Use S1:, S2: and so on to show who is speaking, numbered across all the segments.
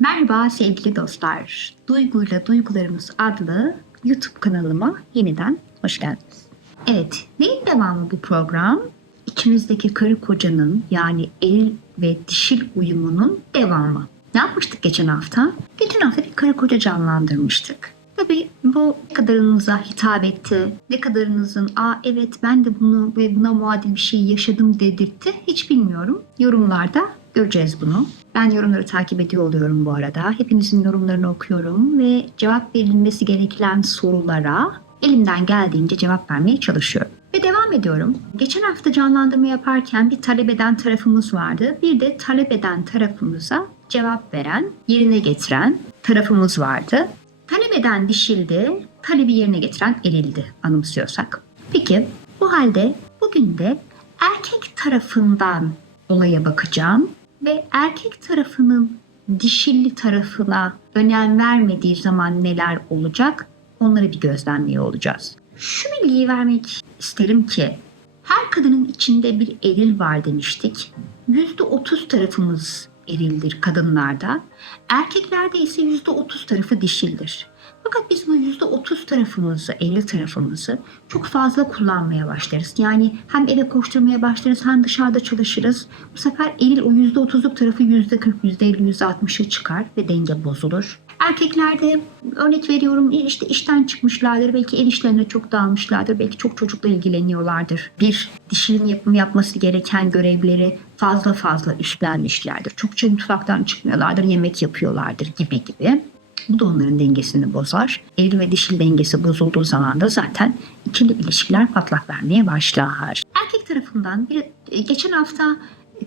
S1: Merhaba sevgili dostlar. Duyguyla Duygularımız adlı YouTube kanalıma yeniden hoş geldiniz. Evet, neyin devamı bu program? İçimizdeki karı kocanın yani eril ve dişil uyumunun devamı. Ne yapmıştık geçen hafta? Geçen hafta bir karı koca canlandırmıştık. Tabii bu ne kadarınıza hitap etti, ne kadarınızın aa evet ben de bunu ve buna muadil bir şey yaşadım dedirtti hiç bilmiyorum. Yorumlarda göreceğiz bunu. Ben yorumları takip ediyor oluyorum bu arada. Hepinizin yorumlarını okuyorum ve cevap verilmesi gereken sorulara elimden geldiğince cevap vermeye çalışıyorum. Ve devam ediyorum. Geçen hafta canlandırma yaparken bir talep eden tarafımız vardı. Bir de talep eden tarafımıza cevap veren, yerine getiren tarafımız vardı. Talep eden dişildi, talebi yerine getiren erildi anımsıyorsak. Peki bu halde bugün de erkek tarafından olaya bakacağım ve erkek tarafının dişilli tarafına önem vermediği zaman neler olacak onları bir gözlemliyor olacağız. Şu bilgiyi vermek isterim ki her kadının içinde bir eril var demiştik. %30 tarafımız erildir kadınlarda. Erkeklerde ise %30 tarafı dişildir. Fakat biz bu %30 tarafımızı, eril tarafımızı çok fazla kullanmaya başlarız. Yani hem eve koşturmaya başlarız hem dışarıda çalışırız. Bu sefer eril o %30'luk tarafı %40, %50, %60'a çıkar ve denge bozulur. Erkeklerde örnek veriyorum işte işten çıkmışlardır. Belki el işlerine çok dağılmışlardır. Belki çok çocukla ilgileniyorlardır. Bir dişinin yapım yapması gereken görevleri fazla fazla üstlenmişlerdir. Çokça mutfaktan çıkmıyorlardır. Yemek yapıyorlardır gibi gibi. Bu da onların dengesini bozar. Eril ve dişil dengesi bozulduğu zaman da zaten ikili ilişkiler patlak vermeye başlar. Erkek tarafından bir e, geçen hafta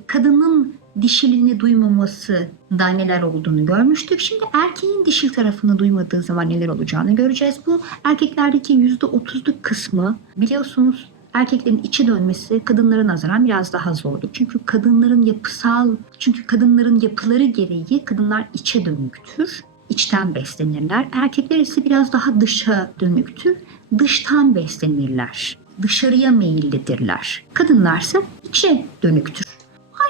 S1: kadının dişilini duymaması da neler olduğunu görmüştük. Şimdi erkeğin dişil tarafını duymadığı zaman neler olacağını göreceğiz. Bu erkeklerdeki %30'luk kısmı biliyorsunuz erkeklerin içi dönmesi kadınlara nazaran biraz daha zordur. Çünkü kadınların yapısal, çünkü kadınların yapıları gereği kadınlar içe dönüktür. İçten beslenirler. Erkekler ise biraz daha dışa dönüktür. Dıştan beslenirler. Dışarıya meyillidirler. Kadınlarsa içe dönüktür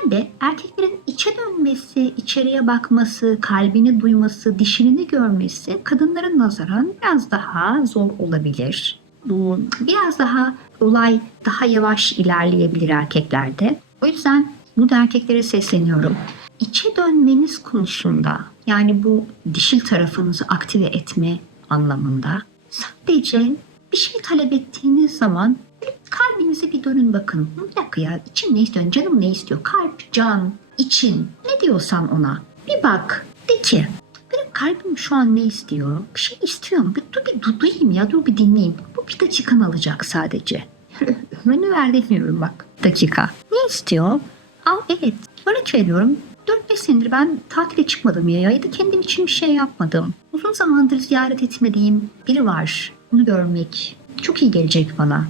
S1: halde erkeklerin içe dönmesi, içeriye bakması, kalbini duyması, dişini görmesi kadınların nazaran biraz daha zor olabilir. Biraz daha olay daha yavaş ilerleyebilir erkeklerde. O yüzden burada erkeklere sesleniyorum. İçe dönmeniz konusunda yani bu dişil tarafınızı aktive etme anlamında sadece bir şey talep ettiğiniz zaman kalbinize bir dönün bakın. Bir dakika ya içim ne istiyor, canım ne istiyor? Kalp, can, için ne diyorsan ona bir bak. De ki benim kalbim şu an ne istiyor? Bir şey istiyor mu? Bir, dur bir dur, duyayım ya dur bir dinleyeyim. Bu bir dakikan alacak sadece. Menü ver demiyorum bak. Dakika. Ne istiyor? Al evet. Örnek veriyorum. 4-5 senedir ben tatile çıkmadım ya ya da kendim için bir şey yapmadım. Uzun zamandır ziyaret etmediğim biri var. Bunu görmek çok iyi gelecek bana.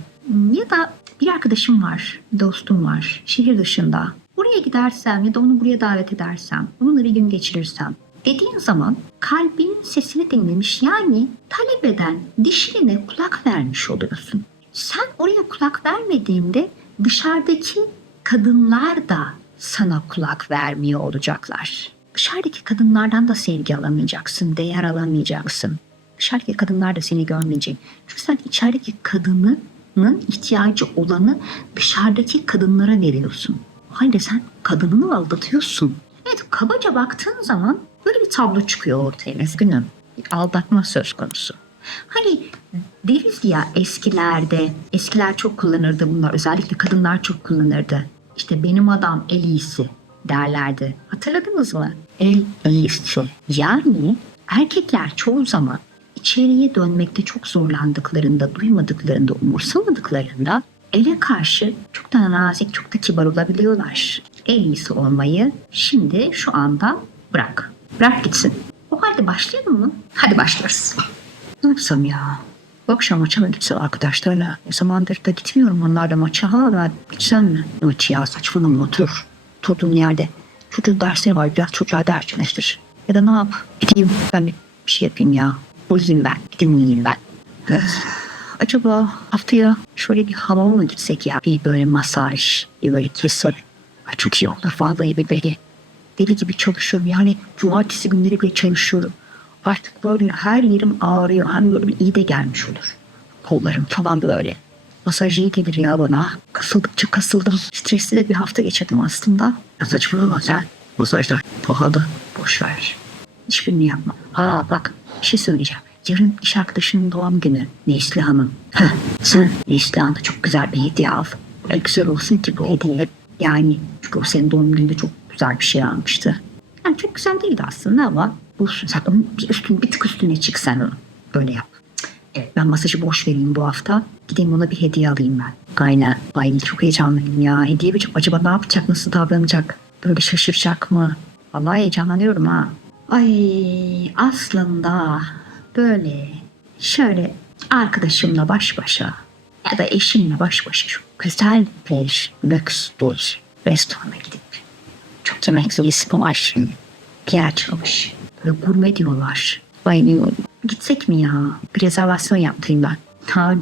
S1: Ya da bir arkadaşım var, dostum var şehir dışında. Buraya gidersem ya da onu buraya davet edersem, onunla bir gün geçirirsem dediğin zaman kalbinin sesini dinlemiş yani talep eden dişine kulak vermiş oluyorsun. Sen oraya kulak vermediğinde dışarıdaki kadınlar da sana kulak vermiyor olacaklar. Dışarıdaki kadınlardan da sevgi alamayacaksın, değer alamayacaksın. Dışarıdaki kadınlar da seni görmeyecek. Çünkü sen içerideki kadının ihtiyacı olanı dışarıdaki kadınlara veriyorsun. Halde sen kadınını aldatıyorsun. Evet kabaca baktığın zaman böyle bir tablo çıkıyor ortaya. Üzgünüm. Bir aldatma söz konusu. Hani deriz ya eskilerde, eskiler çok kullanırdı bunlar. Özellikle kadınlar çok kullanırdı. İşte benim adam el iyisi derlerdi. Hatırladınız mı? El iyisi. Yani erkekler çoğu zaman içeriye dönmekte çok zorlandıklarında, duymadıklarında, umursamadıklarında ele karşı çok da nazik, çok da kibar olabiliyorlar. En iyisi olmayı şimdi şu anda bırak. Bırak gitsin. O halde başlayalım mı? Hadi başlarız. Ne yapsam ya? Akşam maça mı gitsem arkadaşlarla? Ne zamandır da gitmiyorum onlarla maça. Ha ben gitsem mi? Maçı ya saçmalama otur. Oturduğum yerde. Çocuğun dersleri var biraz çocuğa ders çalıştır. Ya da ne yap? Gideyim ben bir şey yapayım ya. Uyuyayım ben. Uyuyayım ben. Acaba haftaya şöyle bir hamama mı gitsek ya? Bir böyle masaj, bir böyle kesin. Ay çok iyi olur. Vallahi bir böyle Deli gibi çalışıyorum. Yani cumartesi günleri bile çalışıyorum. Artık böyle her yerim ağrıyor. Hem böyle bir iyi de gelmiş olur. Kollarım falan böyle. Masaj iyi gelir ya bana. Kasıldıkça kasıldım. Stresli de bir hafta geçirdim aslında. Ya saçmalama sen. Masajlar pahalı. Boş ver. Hiçbirini yapma. Aa bak bir şey söyleyeceğim. Yarın iş arkadaşının doğum günü. Neslihan'ın. Sen Neslihan'a çok güzel bir hediye al. Ne güzel olsun ki bu hediye. Yani çünkü o senin doğum gününde çok güzel bir şey almıştı. Yani çok güzel değildi aslında ama bulsun. Sen bir, üstün, bir tık üstüne çık sen onu. Böyle yap. Evet, ben masajı boş vereyim bu hafta. Gideyim ona bir hediye alayım ben. Aynen. Ay çok heyecanlıyım ya. Hediye bir acaba ne yapacak, nasıl davranacak? Böyle şaşıracak mı? Vallahi heyecanlanıyorum ha. Ay aslında böyle şöyle arkadaşımla baş başa ya da eşimle baş başa şu güzel bir lüks bir restorana gidip çok da mekzulisi var. Pierre Çavuş. Böyle gurme diyorlar. Bayılıyorum. Gitsek mi ya? Bir rezervasyon yaptım ben. Ha,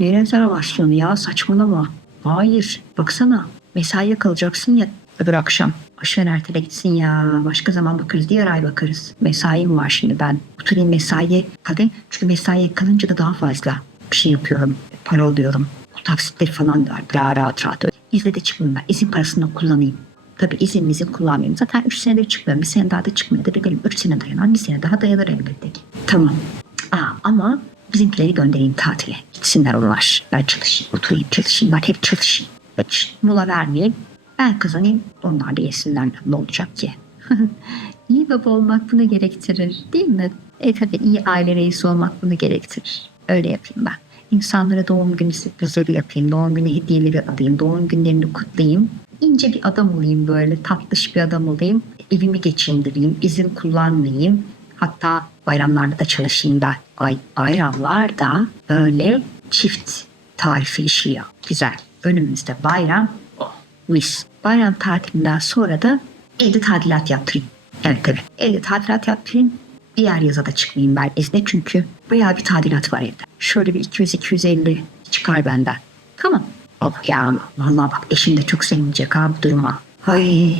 S1: ne rezervasyonu ya? Saçmalama. Hayır. Baksana. Mesaiye kalacaksın ya öbür akşam. Aşağı ertele gitsin ya. Başka zaman bakarız. Diğer ay bakarız. Mesaim var şimdi ben. Oturayım mesaiye kalayım. Çünkü mesaiye kalınca da daha fazla bir şey yapıyorum. Para alıyorum. O taksitleri falan da daha rahat rahat. İzle de çıkmayayım ben. İzin parasını kullanayım. Tabii izin izin kullanmayayım. Zaten 3 senedir çıkmıyorum. Bir sene daha da çıkmıyor. Da benim 3 sene dayanan bir sene daha dayanır elbette ki. Tamam. Aa, ama bizimkileri göndereyim tatile. Gitsinler onlar. Ben çalışayım. Oturayım çalışayım. Ben hep çalışayım. Hiç mola vermeyeyim. Ben kazanayım. Onlar da yesinler. Ne olacak ki? iyi baba olmak bunu gerektirir. Değil mi? E tabii iyi aile reisi olmak bunu gerektirir. Öyle yapayım ben. İnsanlara doğum günü sürprizleri yapayım. Doğum günü hediyeleri alayım. Doğum günlerini kutlayayım. İnce bir adam olayım böyle. Tatlış bir adam olayım. Evimi geçindireyim. izin kullanmayayım. Hatta bayramlarda da çalışayım ben. Ay, bayramlarda böyle çift tarifi işi ya. Güzel. Önümüzde bayram. Oh, mis. Bayram tatilinden sonra da evde tadilat yaptırayım. Evet tabii. Evde tadilat yaptırayım. Diğer yaza da çıkmayayım ben izne çünkü bayağı bir tadilat var evde. Şöyle bir 200-250 çıkar benden. Tamam. Oh ya vallahi bak eşim de çok sevinecek ha bu duruma. Ay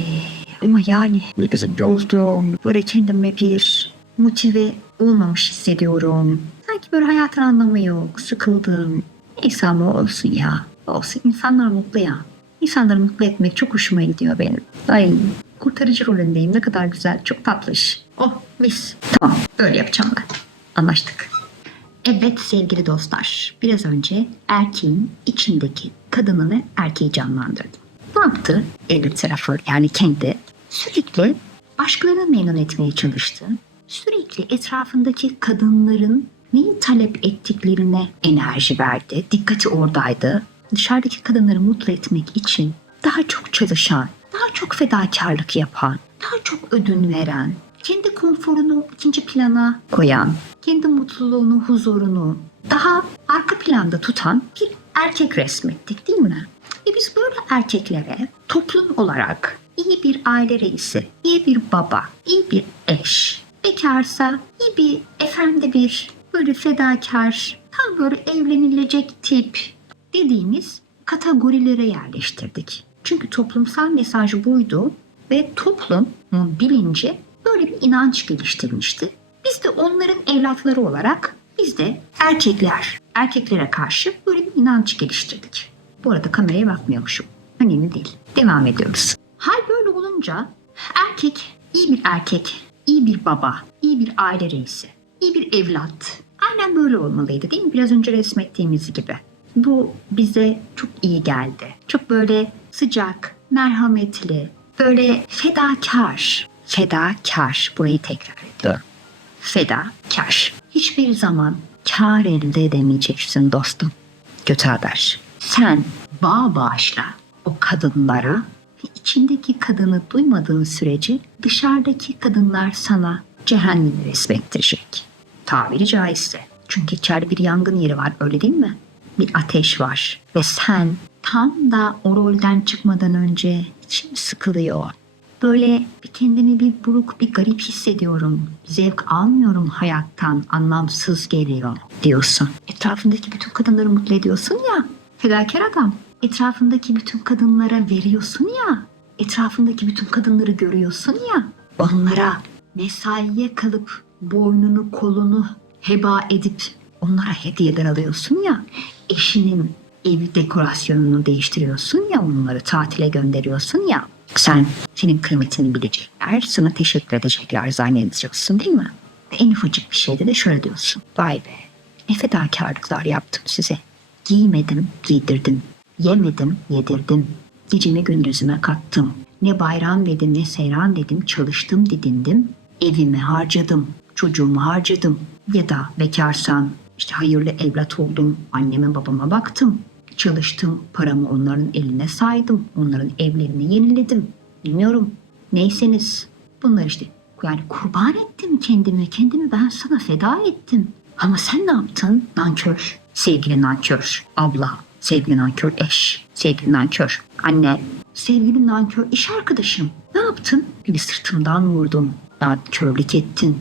S1: ama yani ne kızım dostum. Böyle kendime bir motive olmamış hissediyorum. Sanki böyle hayatın anlamı yok. Sıkıldım. Neyse ama olsun ya. Olsun insanlar mutlu ya. İnsanları mutlu etmek çok hoşuma gidiyor benim. Ay kurtarıcı rolündeyim. Ne kadar güzel. Çok tatlış. Oh mis. Tamam öyle yapacağım ben. Anlaştık. Evet sevgili dostlar. Biraz önce erkeğin içindeki kadını ve erkeği canlandırdım. Ne yaptı? Elif tarafı yani kendi sürekli aşklarını memnun etmeye çalıştı. Sürekli etrafındaki kadınların neyi talep ettiklerine enerji verdi. Dikkati oradaydı. Dışarıdaki kadınları mutlu etmek için daha çok çalışan, daha çok fedakarlık yapan, daha çok ödün veren, kendi konforunu ikinci plana koyan, kendi mutluluğunu, huzurunu daha arka planda tutan bir erkek resmettik değil mi? E biz böyle erkeklere toplum olarak iyi bir aile reisi, iyi bir baba, iyi bir eş, bekarsa iyi bir efendi bir böyle fedakar, tam böyle evlenilecek tip dediğimiz kategorilere yerleştirdik. Çünkü toplumsal mesaj buydu ve toplumun bilinci böyle bir inanç geliştirmişti. Biz de onların evlatları olarak biz de erkekler, erkeklere karşı böyle bir inanç geliştirdik. Bu arada kameraya bakmıyormuşum. Önemli değil. Devam ediyoruz. Hal böyle olunca erkek, iyi bir erkek, iyi bir baba, iyi bir aile reisi, iyi bir evlat. Aynen böyle olmalıydı değil mi? Biraz önce resmettiğimiz gibi. Bu bize çok iyi geldi. Çok böyle sıcak, merhametli, böyle fedakar. Fedakar. Burayı tekrar ediyorum. Fedakar. Hiçbir zaman kar elde edemeyeceksin dostum. Kötü haber. Sen bağ bağışla o kadınlara içindeki kadını duymadığın sürece dışarıdaki kadınlar sana cehennemi resmettirecek. Tabiri caizse. Çünkü içeride bir yangın yeri var öyle değil mi? Bir ateş var. Ve sen tam da o rolden çıkmadan önce içim sıkılıyor. Böyle bir kendimi bir buruk, bir garip hissediyorum. Zevk almıyorum hayattan, anlamsız geliyor diyorsun. Etrafındaki bütün kadınları mutlu ediyorsun ya. Fedakar adam. Etrafındaki bütün kadınlara veriyorsun ya. etrafındaki bütün kadınları görüyorsun ya. Onlara mesaiye kalıp boynunu kolunu heba edip onlara hediyeler alıyorsun ya. Eşinin ev dekorasyonunu değiştiriyorsun ya onları tatile gönderiyorsun ya. Sen senin kıymetini bilecekler, sana teşekkür edecekler zannediyorsun değil mi? Ve en ufacık bir şeyde de şöyle diyorsun. Vay be ne fedakarlıklar yaptım size. Giymedim, giydirdim. Yemedim, yedirdim. Gecemi gündüzüme kattım. Ne bayram dedim ne seyran dedim. Çalıştım didindim. Evimi harcadım. Çocuğumu harcadım. Ya da bekarsan işte hayırlı evlat oldum. Anneme babama baktım. Çalıştım. Paramı onların eline saydım. Onların evlerini yeniledim. Bilmiyorum. Neyseniz. Bunlar işte yani kurban ettim kendimi. Kendimi ben sana feda ettim. Ama sen ne yaptın? Nankör. Sevgili nankör. Abla. Sevgili nankör eş. Sevgili nankör anne. Sevgili nankör iş arkadaşım. Ne yaptın? Bir sırtımdan vurdun. Nankörlük ettin.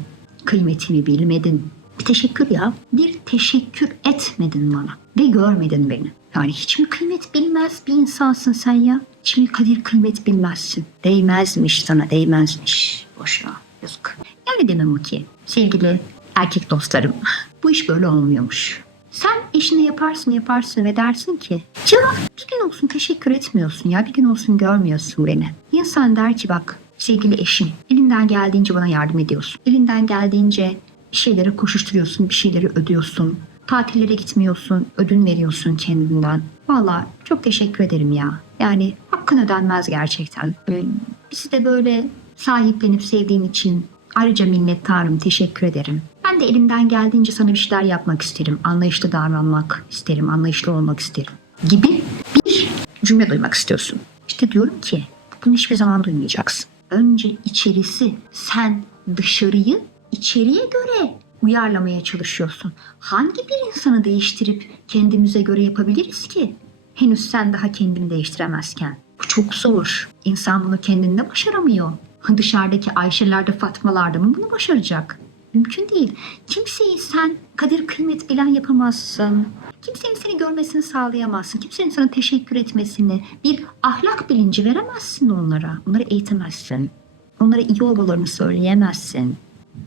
S1: Kıymetimi bilmedin. Bir teşekkür ya. Bir teşekkür etmedin bana. Ve görmedin beni. Yani hiç mi kıymet bilmez bir insansın sen ya? Hiç mi kadir kıymet bilmezsin? Değmezmiş sana değmezmiş. Boşuna yazık. Yani demem o ki sevgili erkek dostlarım bu iş böyle olmuyormuş. Sen eşine yaparsın yaparsın ve dersin ki canım bir gün olsun teşekkür etmiyorsun ya bir gün olsun görmüyorsun beni. İnsan der ki bak sevgili eşim elinden geldiğince bana yardım ediyorsun. Elinden geldiğince bir şeylere koşuşturuyorsun bir şeyleri ödüyorsun. Tatillere gitmiyorsun, ödün veriyorsun kendinden. Valla çok teşekkür ederim ya. Yani hakkın ödenmez gerçekten. Böyle, bizi de böyle sahiplenip sevdiğin için ayrıca minnettarım, teşekkür ederim. Ben de elimden geldiğince sana bir şeyler yapmak isterim. Anlayışlı davranmak isterim, anlayışlı olmak isterim. Gibi bir cümle duymak istiyorsun. İşte diyorum ki bunu hiçbir zaman duymayacaksın. Önce içerisi, sen dışarıyı içeriye göre uyarlamaya çalışıyorsun. Hangi bir insanı değiştirip kendimize göre yapabiliriz ki? Henüz sen daha kendini değiştiremezken. Bu çok zor. İnsan bunu kendinde başaramıyor. Dışarıdaki Ayşe'lerde, Fatma'larda mı bunu başaracak? Mümkün değil. Kimseyi sen kadir kıymet bilen yapamazsın. Kimsenin seni görmesini sağlayamazsın. Kimsenin sana teşekkür etmesini, bir ahlak bilinci veremezsin onlara. Onları eğitemezsin. Onlara iyi olmalarını söyleyemezsin.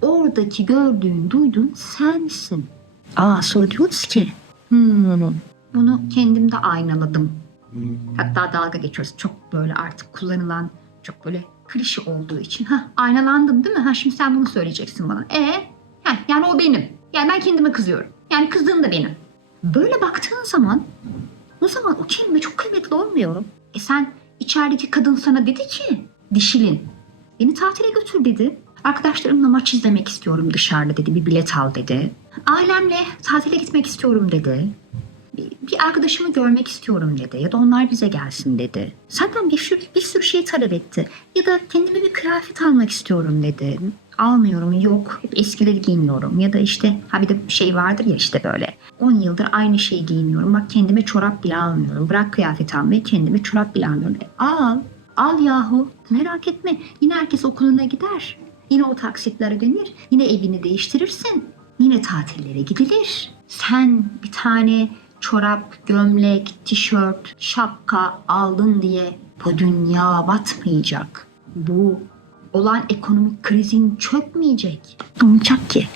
S1: Oradaki gördüğün, duyduğun sensin. Aa sonra diyoruz ki hmm, bunu kendimde aynaladım. Hatta dalga geçiyoruz. Çok böyle artık kullanılan, çok böyle klişe olduğu için. Ha aynalandım değil mi? Ha şimdi sen bunu söyleyeceksin bana. E ha, yani o benim. Yani ben kendime kızıyorum. Yani kızdığım da benim. Böyle baktığın zaman o zaman o kelime çok kıymetli olmuyor. E sen içerideki kadın sana dedi ki dişilin beni tatile götür dedi. Arkadaşlarımla maç izlemek istiyorum dışarıda dedi. Bir bilet al dedi. Ailemle tatile gitmek istiyorum dedi. Bir- arkadaşımı görmek istiyorum dedi. Ya da onlar bize gelsin dedi. Senden bir sürü, bir sürü şey talep etti. Ya da kendime bir kıyafet almak istiyorum dedi. Almıyorum yok. Eskileri giyiniyorum. Ya da işte ha bir de şey vardır ya işte böyle. 10 yıldır aynı şeyi giyiniyorum. Bak kendime çorap bile almıyorum. Bırak kıyafet almayı kendime çorap bile almıyorum. E, al. Al yahu. Merak etme. Yine herkes okuluna gider. Yine o taksitler ödenir. Yine evini değiştirirsin. Yine tatillere gidilir. Sen bir tane çorap, gömlek, tişört, şapka aldın diye bu dünya batmayacak. Bu olan ekonomik krizin çökmeyecek. Olacak ki?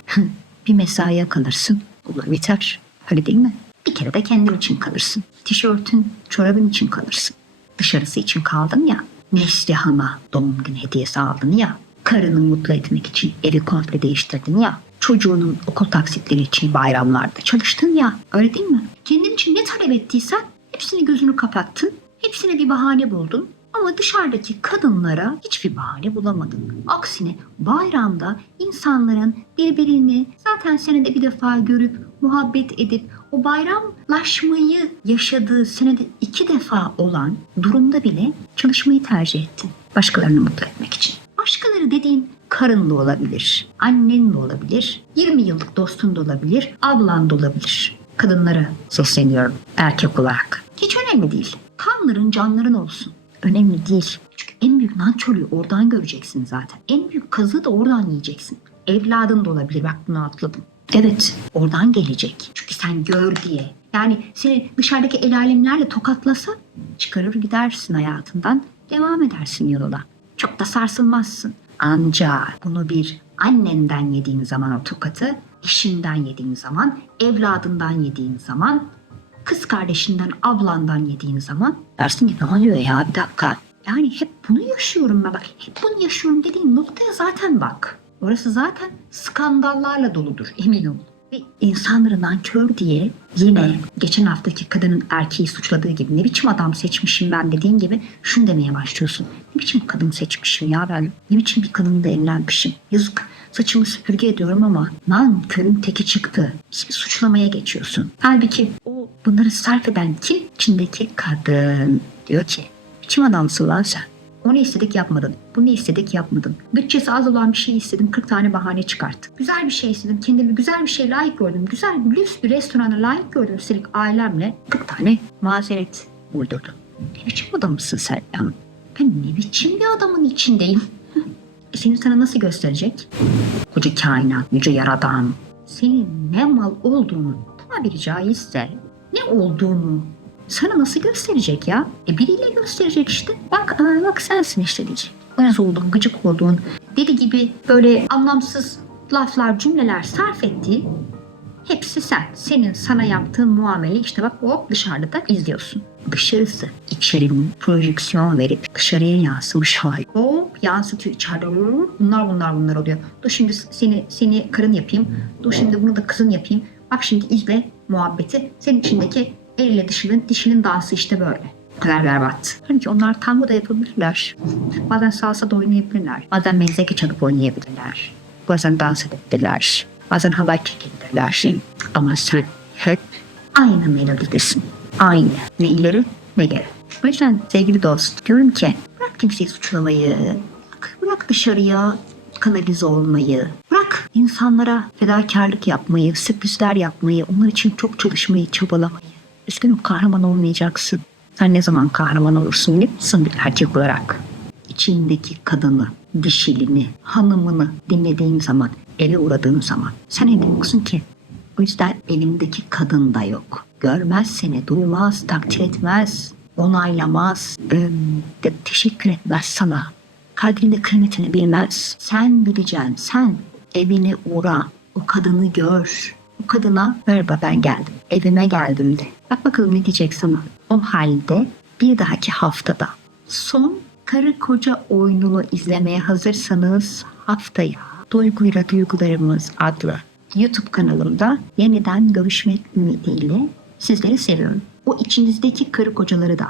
S1: bir mesaiye kalırsın. Olur biter. Öyle değil mi? Bir kere de kendin için kalırsın. Tişörtün, çorabın için kalırsın. Dışarısı için kaldın ya. Neslihan'a doğum günü hediyesi aldın ya. Karını mutlu etmek için evi komple değiştirdin ya. Çocuğunun okul taksitleri için bayramlarda çalıştın ya. Öyle değil mi? Kendin için ne talep ettiysen hepsini gözünü kapattın. Hepsine bir bahane buldun. Ama dışarıdaki kadınlara hiçbir bahane bulamadın. Aksine bayramda insanların birbirini zaten senede bir defa görüp muhabbet edip o bayramlaşmayı yaşadığı senede iki defa olan durumda bile çalışmayı tercih ettin. Başkalarını mutlu etmek için. Başkaları dediğin karın da olabilir, annen de olabilir, 20 yıllık dostun da olabilir, ablan da olabilir. Kadınlara sesleniyorum erkek olarak. Hiç önemli değil. Kanların canların olsun. Önemli değil. Çünkü en büyük nankörlüğü oradan göreceksin zaten. En büyük kazığı da oradan yiyeceksin. Evladın da olabilir. Bak bunu atladım. Evet oradan gelecek. Çünkü sen gör diye. Yani seni dışarıdaki el alemlerle tokatlasa çıkarır gidersin hayatından. devam edersin yoluna. Çok da sarsılmazsın. Ancak bunu bir annenden yediğin zaman o tokatı, eşinden yediğin zaman, evladından yediğin zaman, kız kardeşinden, ablandan yediğin zaman dersin ki ne oluyor ya bir dakika. Yani hep bunu yaşıyorum ben bak. Hep bunu yaşıyorum dediğin noktaya zaten bak. Orası zaten skandallarla doludur emin ol. İnsanları nankör diye yine geçen haftaki kadının erkeği suçladığı gibi ne biçim adam seçmişim ben dediğin gibi şunu demeye başlıyorsun. Ne biçim kadın seçmişim ya ben. Ne biçim bir kadınla evlenmişim. Yazık saçımı süpürge ediyorum ama nankörün teki çıktı. Şimdi suçlamaya geçiyorsun. Halbuki o bunları sarf eden kim? İçindeki kadın. Diyor ki biçim adamsın lan sen. Onu istedik yapmadın. Bunu istedik yapmadın. Bütçesi az olan bir şey istedin 40 tane bahane çıkart. Güzel bir şey istedim. Kendimi güzel bir şey layık gördüm. Güzel bir lüks bir restorana layık gördüm. Üstelik ailemle 40 tane mazeret uydurdum. Ne biçim adamsın sen ya? Ben ne biçim bir adamın içindeyim? E seni sana nasıl gösterecek? Koca kainat, yüce yaradan. Senin ne mal olduğunu tabiri caizse ne olduğunu sana nasıl gösterecek ya? E biriyle gösterecek işte. Bak aa, bak sensin işte diyecek. Bana oldun, gıcık olduğun, deli gibi böyle anlamsız laflar, cümleler sarf ettiği hepsi sen. Senin sana yaptığın muamele işte bak hop dışarıda da izliyorsun. Dışarısı içerinin projeksiyon verip dışarıya yansımış hali. Hop yansıtıyor içeride. Bunlar bunlar bunlar oluyor. Dur şimdi seni seni karın yapayım. Dur şimdi bunu da kızın yapayım. Bak şimdi izle muhabbeti. Senin içindeki el ile dişinin, dişinin dansı işte böyle. Bu kadar berbat. Halbuki onlar tango da yapabilirler. Bazen salsa da oynayabilirler. Bazen menzeke çalıp oynayabilirler. Bazen dans edebilirler. Bazen halay çekebilirler. Ama sen hep aynı melodidesin. Aynı. Ne ileri ne geri. O yüzden sevgili dost diyorum ki bırak kimseyi suçlamayı. Bırak, bırak dışarıya kanalize olmayı. Bırak insanlara fedakarlık yapmayı, sürprizler yapmayı, onlar için çok çalışmayı, çabalamayı. Üzgünüm kahraman olmayacaksın. Sen ne zaman kahraman olursun biliyor musun bir erkek olarak? İçindeki kadını, dişilini, hanımını dinlediğin zaman, eve uğradığın zaman sen evde yoksun ki. O yüzden elimdeki kadın da yok. Görmez seni, duymaz, takdir etmez, onaylamaz, de teşekkür etmez sana. Kalbinde kıymetini bilmez. Sen bileceksin, sen evine uğra, o kadını gör. O kadına merhaba ben geldim, evime geldim de. Bak bakalım ne diyecek sana. O halde bir dahaki haftada son karı koca oyununu izlemeye hazırsanız haftaya Duyguyla Duygularımız adlı YouTube kanalımda yeniden görüşmek ümidiyle sizleri seviyorum. O içinizdeki karı kocaları da